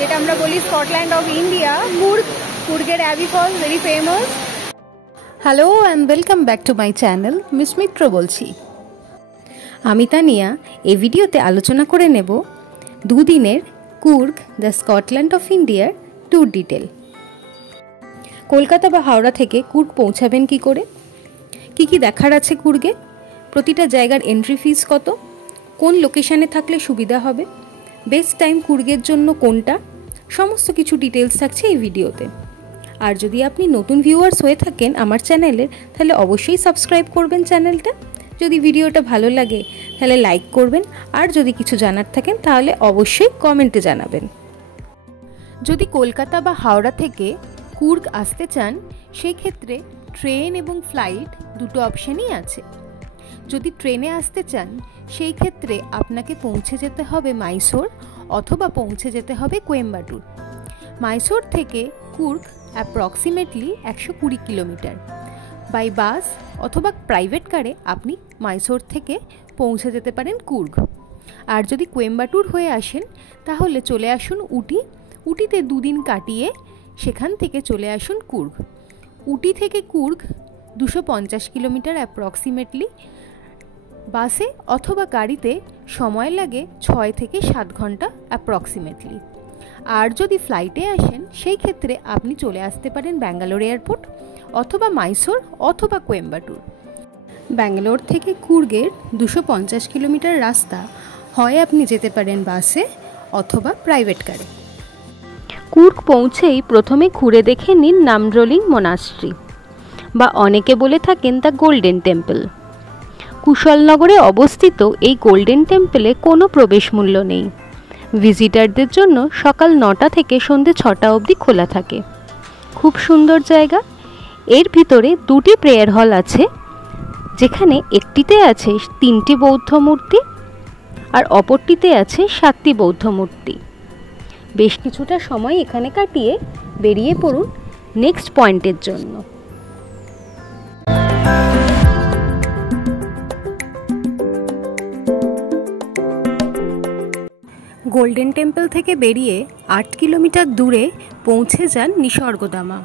যেটা আমরা বলি স্কটল্যান্ড অফ ইন্ডিয়া। কুর্গের Abbey Falls very famous. Hello and welcome back to my channel, miss Mitra বলছি। আমি তানিয়া এই ভিডিওতে আলোচনা করে নেব দুদিনের কুর্গ দ্য স্কটল্যান্ড অফ ইন্ডিয়ার ট্যুর ডিটেল। কলকাতা বা হাওড়া থেকে কুর্গ পৌঁছাবেন কি করে, কি দেখার আছে কুর্গে, প্রতিটা জায়গার এন্ট্রি ফিস কত, কোন লোকেশানে থাকলে সুবিধা হবে, বেস্ট টাইম কুর্গের জন্য কোনটা, সমস্ত কিছু ডিটেলস থাকছে এই ভিডিওতে। আর যদি আপনি নতুন ভিউয়ার্স হয়ে থাকেন আমার চ্যানেলের, তাহলে অবশ্যই সাবস্ক্রাইব করবেন চ্যানেলটা। যদি ভিডিওটা ভালো লাগে তাহলে লাইক করবেন, আর যদি কিছু জানার থাকেন তাহলে অবশ্যই কমেন্টে জানাবেন। যদি কলকাতা বা হাওড়া থেকে কুর্গ আসতে চান সেই ক্ষেত্রে ট্রেন এবং ফ্লাইট দুটো অপশানই আছে। যদি ট্রেনে আসতে চান সেই ক্ষেত্রে আপনাকে পৌঁছে যেতে হবে মাইসোর অথবা পৌঁছে যেতে হবে কোয়েম্বাটুর। মাইসোর থেকে Coorg approximately 120 kilometre. By bus অথবা প্রাইভেট কারে আপনি মাইসোর থেকে পৌঁছে যেতে পারেন কুর্গ। আর যদি কোয়েম্বাটুর হয়ে আসেন তাহলে চলে আসুন উটিতে দুদিন কাটিয়ে সেখান থেকে চলে আসুন কুর্গ। উটি থেকে কুর্গ 250 কিলোমিটার অ্যাপ্রক্সিমেটলি। বাসে অথবা গাড়িতে সময় লাগে 6 থেকে 7 ঘন্টা অ্যাপ্রক্সিমেটলি। আর যদি ফ্লাইটে আসেন সেই ক্ষেত্রে আপনি চলে আসতে পারেন ব্যাঙ্গালোর এয়ারপোর্ট অথবা মাইসোর অথবা কোয়েম্বাটুর। ব্যাঙ্গালোর থেকে কুর্গের 250 কিলোমিটার রাস্তা হয় আপনি যেতে পারেন বাসে অথবা প্রাইভেট কারে। কুর্গ পৌঁছেই প্রথমে ঘুরে দেখে নিন নামড্রোলিং মোনাস্ট্রি, বা অনেকে বলে থাকেন দ্য গোল্ডেন টেম্পল। কুশলনগরে অবস্থিত এই গোল্ডেন টেম্পলে কোনো প্রবেশ মূল্য নেই। ভিজিটারদের জন্য সকাল 9টা থেকে সন্ধ্যে 6টা অবধি খোলা থাকে। খুব সুন্দর জায়গা। এর ভিতরে দুটি প্রেয়ার হল আছে, যেখানে একটিতে আছে 3টি বৌদ্ধ মূর্তি আর অপরটিতে আছে 7টি বৌদ্ধ মূর্তি। বেশ কিছুটা সময় এখানে কাটিয়ে বেরিয়ে পড়ুন নেক্সট পয়েন্টের জন্য। গোল্ডেন টেম্পল থেকে বেরিয়ে 8 কিলোমিটার দূরে পৌঁছে যান নিসর্গধামা।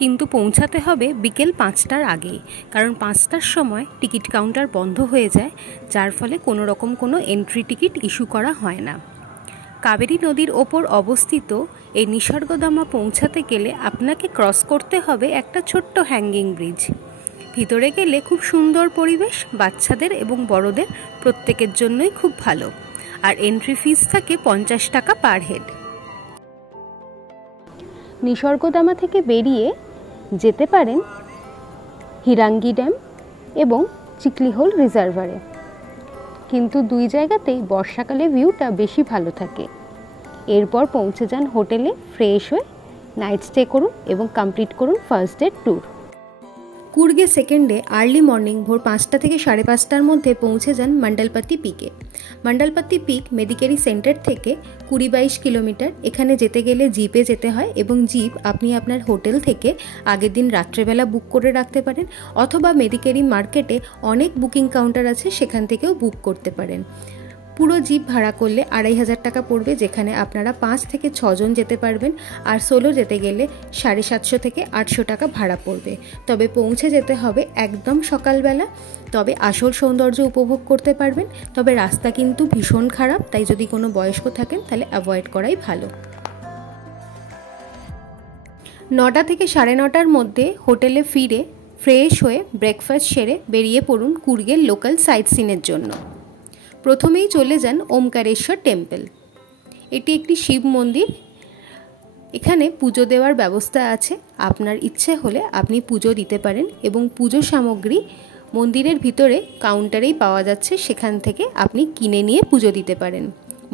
কিন্তু পৌঁছাতে হবে বিকেল 5টার আগে, কারণ 5টার সময় টিকিট কাউন্টার বন্ধ হয়ে যায়, যার ফলে কোনো রকম কোনো এন্ট্রি টিকিট ইস্যু করা হয় না। কাবেরী নদীর ওপর অবস্থিত এই নিসর্গধামা পৌঁছাতে গেলে আপনাকে ক্রস করতে হবে একটা ছোট্ট হ্যাঙ্গিং ব্রিজ। ভিতরে গেলে খুব সুন্দর পরিবেশ, বাচ্চাদের এবং বড়দের প্রত্যেকের জন্যই খুব ভালো। আর এন্ট্রি ফিস থাকে 50 টাকা পার হেড। নিসর্গধামা থেকে বেরিয়ে যেতে পারেন হিরাঙ্গি ড্যাম এবং চিকলিহোল রিজার্ভারে, কিন্তু দুই জায়গাতেই বর্ষাকালে ভিউটা বেশি ভালো থাকে। এরপর পৌঁছে যান হোটেলে, ফ্রেশ হয়ে নাইট স্টে করুন এবং কমপ্লিট করুন ফার্স্ট ডে ট্যুর। কুর্গে সেকেন্ড ডে আর্লি মর্নিং ভোর 5টা থেকে 5:30টার মধ্যে পৌঁছে যান মন্ডলপতি পিকে। মন্ডলপতি পিক মেদিকেরি সেন্টার থেকে 20-22 কিলোমিটার। এখানে যেতে গেলে জিপে যেতে হয় এবং জিপ আপনি আপনার হোটেল থেকে আগের দিন রাত্রেবেলা বুক করে রাখতে পারেন, অথবা মেদিকেরি মার্কেটে অনেক বুকিং কাউন্টার আছে, সেখান থেকেও বুক করতে পারেন। পুরো জিপ ভাড়া করলে 2500 টাকা পড়বে, যেখানে আপনারা 5 থেকে 6 জন যেতে পারবেন। আর সোলো যেতে গেলে 750 থেকে 800 টাকা ভাড়া পড়বে। তবে পৌঁছে যেতে হবে একদম সকালবেলা, তবে আসল সৌন্দর্য উপভোগ করতে পারবেন। তবে রাস্তা কিন্তু ভীষণ খারাপ, তাই যদি কোনো বয়স্ক থাকেন তাহলে অ্যাভয়েড করাই ভালো। 9টা থেকে 9:30টার মধ্যে হোটেলে ফিরে ফ্রেশ হয়ে ব্রেকফাস্ট সেরে বেরিয়ে পড়ুন কুর্গের লোকাল সাইট সিনের জন্য। প্রথমেই চলে যান ওমকারেশ্বর টেম্পল। এটি একটি শিব মন্দির। এখানে পুজো দেওয়ার ব্যবস্থা আছে, আপনার ইচ্ছে হলে আপনি পুজো দিতে পারেন এবং পুজো সামগ্রী মন্দিরের ভিতরে কাউন্টারেই পাওয়া যাচ্ছে, সেখান থেকে আপনি কিনে নিয়ে পুজো দিতে পারেন।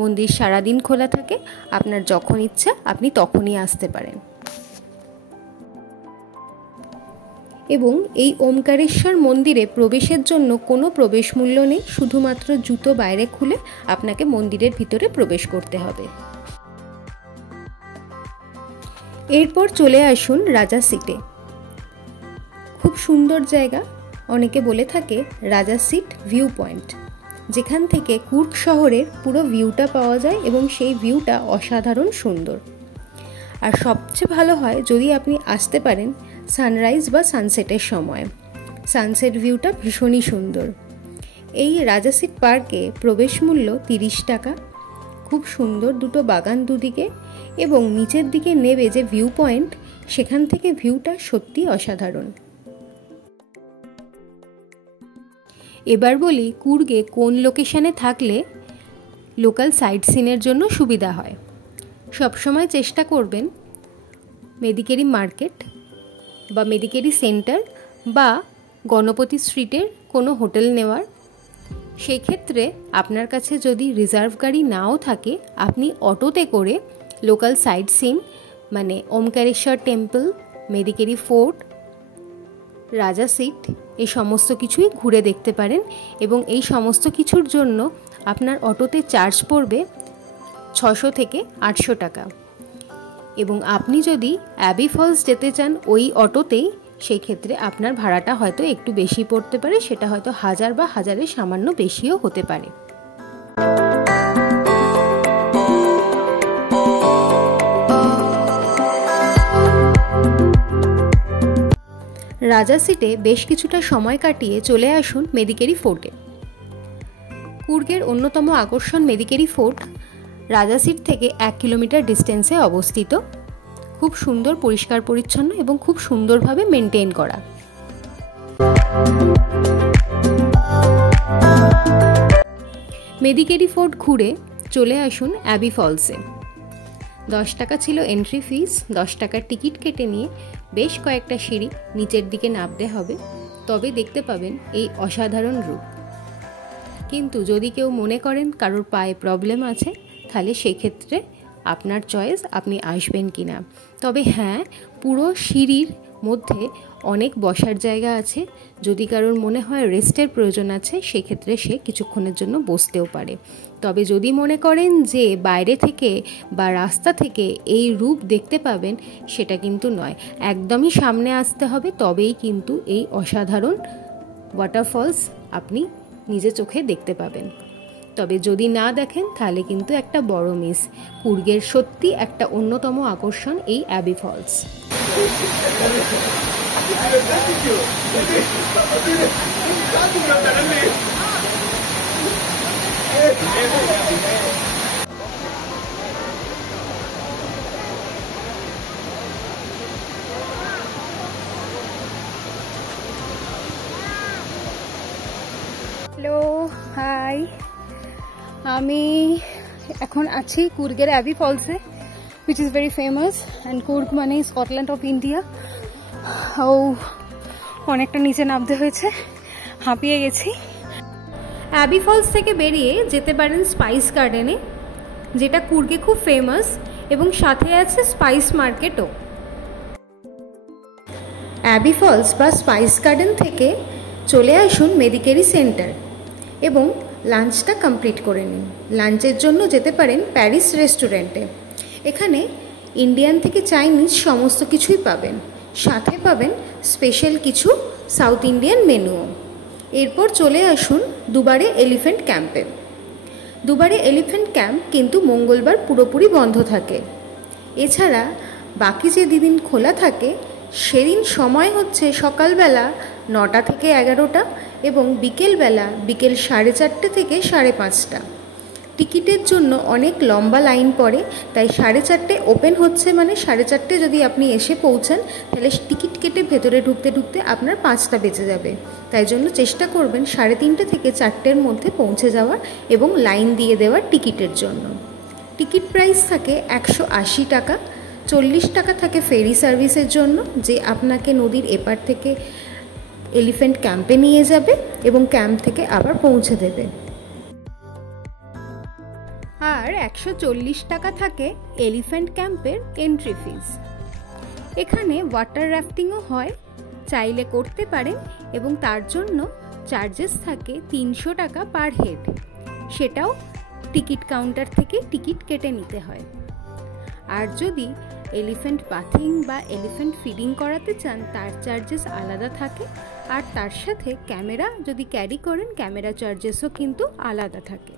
মন্দির সারাদিন খোলা থাকে, আপনার যখন ইচ্ছা আপনি তখনই আসতে পারেন। এবং এই ওমকারেশ্বর মন্দিরে প্রবেশের জন্য কোনো প্রবেশ মূল্য নেই, শুধুমাত্র জুতো বাইরে খুলে আপনাকে মন্দিরের ভিতরে প্রবেশ করতে হবে। এরপর চলে আসুন রাজা সিটে। খুব সুন্দর জায়গা, অনেকে বলে থাকে রাজা সিট ভিউ পয়েন্ট। যেখান থেকে কুর্গ শহরের পুরো ভিউটা পাওয়া যায় এবং সেই ভিউটা অসাধারণ সুন্দর। আর সবচেয়ে ভালো হয় যদি আপনি আসতে পারেন সানরাইজ বা সানসেটের সময়, সানসেট ভিউটা ভীষণই সুন্দর। এই রাজা সিট পার্কে প্রবেশ মূল্য 30 টাকা। খুব সুন্দর দুটো বাগান দুদিকে এবং নিচের দিকে নেবে যে ভিউ পয়েন্ট, সেখান থেকে ভিউটা সত্যি অসাধারণ। এবার বলি কুর্গে কোন লোকেশনে থাকলে লোকাল সাইট সিনের জন্য সুবিধা হয়। সবসময় চেষ্টা করবেন মেদিকেরি মার্কেট বা মেদিকেরি সেন্টার বা গণপতি স্ট্রিটের কোনো হোটেল নেওয়ার। সেই ক্ষেত্রে আপনার কাছে যদি রিজার্ভ গাড়ি নাও থাকে, আপনি অটোতে করে লোকাল সাইট সিন মানে ওমকারেশ্বর টেম্পল, মেদিকেরি ফোর্ট, রাজা সিট এই সমস্ত কিছুই ঘুরে দেখতে পারেন। এবং এই সমস্ত কিছুর জন্য আপনার অটোতে চার্জ পড়বে 600 থেকে 800 টাকা। এবং আপনি যদি অ্যাবি ফলস যেতে চান ওই অটোতেই, সেই ক্ষেত্রে আপনার ভাড়াটা হয়তো একটু বেশি পড়তে পারে, সেটা হয়তো 1000 বা 1000-এর সামান্য বেশিও হতে পারে। রাজা সিটে বেশ কিছুটা সময় কাটিয়ে চলে আসুন মেদিকেরি ফোর্টে। কুর্গের অন্যতম আকর্ষণ মেদিকেরি ফোর্ট রাজা সিট থেকে 1 কিলোমিটার ডিস্টেন্সে অবস্থিত। খুব সুন্দর, পরিষ্কার পরিচ্ছন্ন এবং খুব সুন্দরভাবে মেনটেন করা। মেদিকেরি ফোর্ট ঘুরে চলে আসুন অ্যাবি ফলসে। 10 টাকা ছিল এন্ট্রি ফিস। 10 টাকার টিকিট কেটে নিয়ে বেশ কয়েকটা সিঁড়ি নিচের দিকে নামতে হবে, তবে দেখতে পাবেন এই অসাধারণ রূপ। কিন্তু যদি কেউ মনে করেন কারোর পায়ে প্রবলেম আছে, তাহলে সেক্ষেত্রে আপনার চয়েস আপনি আসবেন কি না। তবে হ্যাঁ, পুরো সিঁড়ির মধ্যে অনেক বসার জায়গা আছে। যদি কারোর মনে হয় রেস্টের প্রয়োজন আছে, সেক্ষেত্রে সে কিছুক্ষণের জন্য বসতেও পারে। তবে যদি মনে করেন যে বাইরে থেকে বা রাস্তা থেকে এই রূপ দেখতে পাবেন, সেটা কিন্তু নয়। একদমই সামনে আসতে হবে, তবেই কিন্তু এই অসাধারণ ওয়াটারফলস আপনি নিজে চোখে দেখতে পাবেন। তবে যদি না দেখেন তাহলে কিন্তু একটা বড় মিস। কুর্গের সত্যি একটা অন্যতম আকর্ষণ এই অ্যাবি ফলস। Hello, high. আমি এখন আছি কুর্গের অ্যাবি ফলসে, which is very famous, and Coorg মানে স্কটল্যান্ড অফ ইন্ডিয়া। ও অনেকটা নিচে নামতে হয়েছে, হাঁপিয়ে গেছি। অ্যাবি ফলস থেকে বেরিয়ে যেতে পারেন স্পাইস গার্ডেনে, যেটা কুর্গে খুব ফেমাস, এবং সাথে আছে স্পাইস মার্কেটও। অ্যাবি ফলস বা স্পাইস গার্ডেন থেকে চলে আসুন মেদিকেরি সেন্টার এবং লাঞ্চটা কমপ্লিট করে নিন। লাঞ্চের জন্য যেতে পারেন প্যারিস রেস্টুরেন্টে। এখানে ইন্ডিয়ান থেকে চাইনিজ সমস্ত কিছুই পাবেন, সাথে পাবেন স্পেশাল কিছু সাউথ ইন্ডিয়ান মেনুও। এরপর চলে আসুন দুবারে এলিফ্যান্ট ক্যাম্পে। দুবারে এলিফ্যান্ট ক্যাম্প কিন্তু মঙ্গলবার পুরোপুরি বন্ধ থাকে। এছাড়া বাকি যে দিন খোলা থাকে সেদিন সময় হচ্ছে সকালবেলা 9টা থেকে 11টা এবং বিকেলবেলা বিকেল 4:30 থেকে 5:30। টিকিটের জন্য অনেক লম্বা লাইন পড়ে, তাই 4:30 ওপেন হচ্ছে মানে 4:30 যদি আপনি এসে পৌঁছান তাহলে টিকিট কেটে ভেতরে ঢুকতে ঢুকতে আপনার 5টা বেজে যাবে। তাই জন্য চেষ্টা করবেন 3:30 থেকে 4টের মধ্যে পৌঁছে যাওয়ার এবং লাইন দিয়ে দেওয়ার টিকিটের জন্য। টিকিট প্রাইস থাকে 180 টাকা। 40 টাকা থাকে ফেরি সার্ভিসের জন্য, যে আপনাকে নদীর এপার থেকে এলিফ্যান্ট ক্যাম্পে নিয়ে যাবে এবং ক্যাম্প থেকে আবার পৌঁছে দেবে। আর 140 টাকা থাকে এলিফ্যান্ট ক্যাম্পের এন্ট্রি ফিস। এখানে ওয়াটার রাফটিংও হয়, চাইলে করতে পারেন এবং তার জন্য চার্জেস থাকে 300 টাকা পার হেড। সেটাও টিকিট কাউন্টার থেকে টিকিট কেটে নিতে হয়। আর যদি এলিফ্যান্ট বাথিং বা এলিফ্যান্ট ফিডিং করাতে চান তার চার্জেস আলাদা থাকে। আর তার সাথে ক্যামেরা যদি ক্যারি করেন ক্যামেরা চার্জেসও কিন্তু আলাদা থাকে।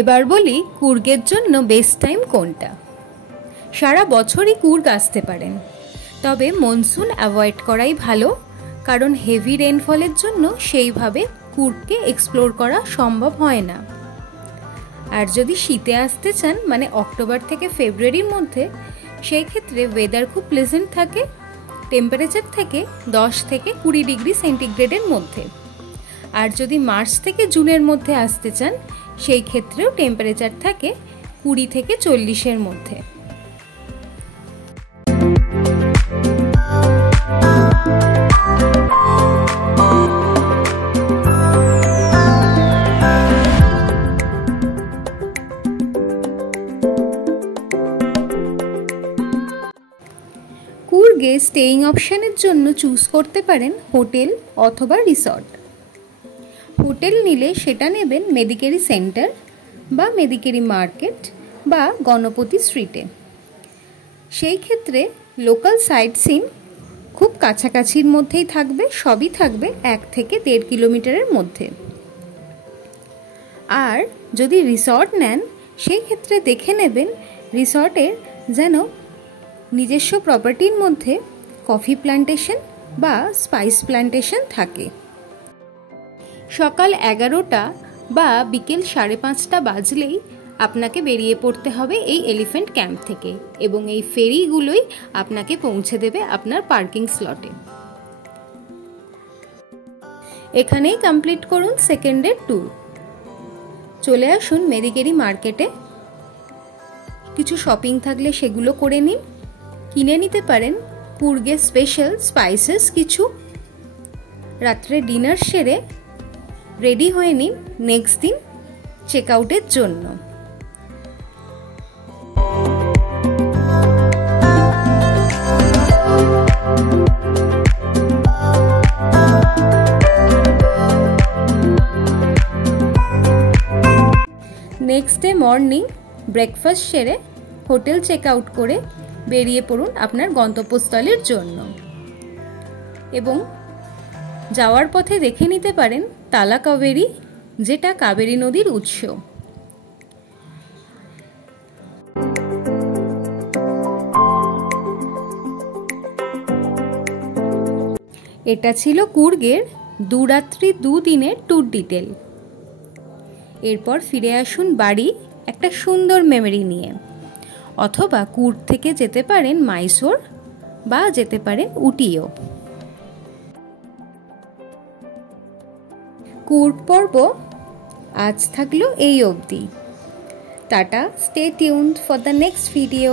এবার বলি কুর্গের জন্য বেস্ট টাইম কোনটা। সারা বছরই কুর্গ আসতে পারেন, তবে মনসুন অ্যাভয়েড করাই ভালো, কারণ হেভি রেনফলের জন্য সেইভাবে কুর্গকে এক্সপ্লোর করা সম্ভব হয় না। আর যদি শীতে আসতে চান, মানে অক্টোবর থেকে ফেব্রুয়ারির মধ্যে, সেই ক্ষেত্রে ওয়েদার খুব প্লেজেন্ট থাকে, টেম্পারেচার থেকে 10 থেকে 20 ডিগ্রি সেন্টিগ্রেডের মধ্যে। আর যদি মার্চ থেকে জুনের মধ্যে আসতে চান, সেই ক্ষেত্রেও টেম্পারেচার থাকে 20 থেকে 40-এর মধ্যে। কুর্গে স্টেইং অপশনের জন্য চুজ করতে পারেন হোটেল অথবা রিসর্ট। হোটেল নিলে সেটা নেবেন মেদিকেরি সেন্টার বা মেদিকেরি মার্কেট বা গণপতি স্ট্রিটে। সেই ক্ষেত্রে লোকাল সাইট সিন খুব কাছাকাছির মধ্যেই থাকবে, সবই থাকবে 1 থেকে 1.5 কিলোমিটারের মধ্যে। আর যদি রিসর্ট নেন, সেই ক্ষেত্রে দেখে নেবেন রিসর্টের যেন নিজস্ব প্রপার্টির মধ্যে কফি প্ল্যান্টেশন বা স্পাইস প্ল্যান্টেশন থাকে। সকাল 11টা বা বিকেল 5:30 বাজলেই আপনাকে বেরিয়ে পড়তে হবে এই এলিফ্যান্ট ক্যাম্প থেকে, এবং এই ফেরিগুলোই আপনাকে পৌঁছে দেবে আপনার পার্কিং স্লটে। এখানেই কমপ্লিট করুন সেকেন্ডের ট্যুর। চলে আসুন মেদিকেরি মার্কেটে, কিছু শপিং থাকলে সেগুলো করে নিন, কিনে নিতে পারেন কুর্গের স্পেশাল স্পাইসেস কিছু। রাত্রে ডিনার সেরে রেডি হয়ে নিন নেক্সট দিন চেক আউটের জন্য। নেক্সট ডে মর্নিং ব্রেকফাস্ট সেরে হোটেল চেক আউট করে বেরিয়ে পড়ুন আপনার গন্তব্যস্থলের জন্য। এবং যাওয়ার পথে দেখে নিতে পারেন তালা কাবেরী, যেটা কাবেরী নদীর উৎস। এটা ছিল কুর্গের 2 রাত্রি 2 দিনের ট্যুর ডিটেল। এরপর ফিরে আসুন বাড়ি একটা সুন্দর মেমরি নিয়ে, অথবা কুর্গ থেকে যেতে পারেন মাইসোর বা যেতে পারেন উটিও। কুর্গ পর্ব আজ থাকলো এই অবধি। Tata, stay tuned for the next video.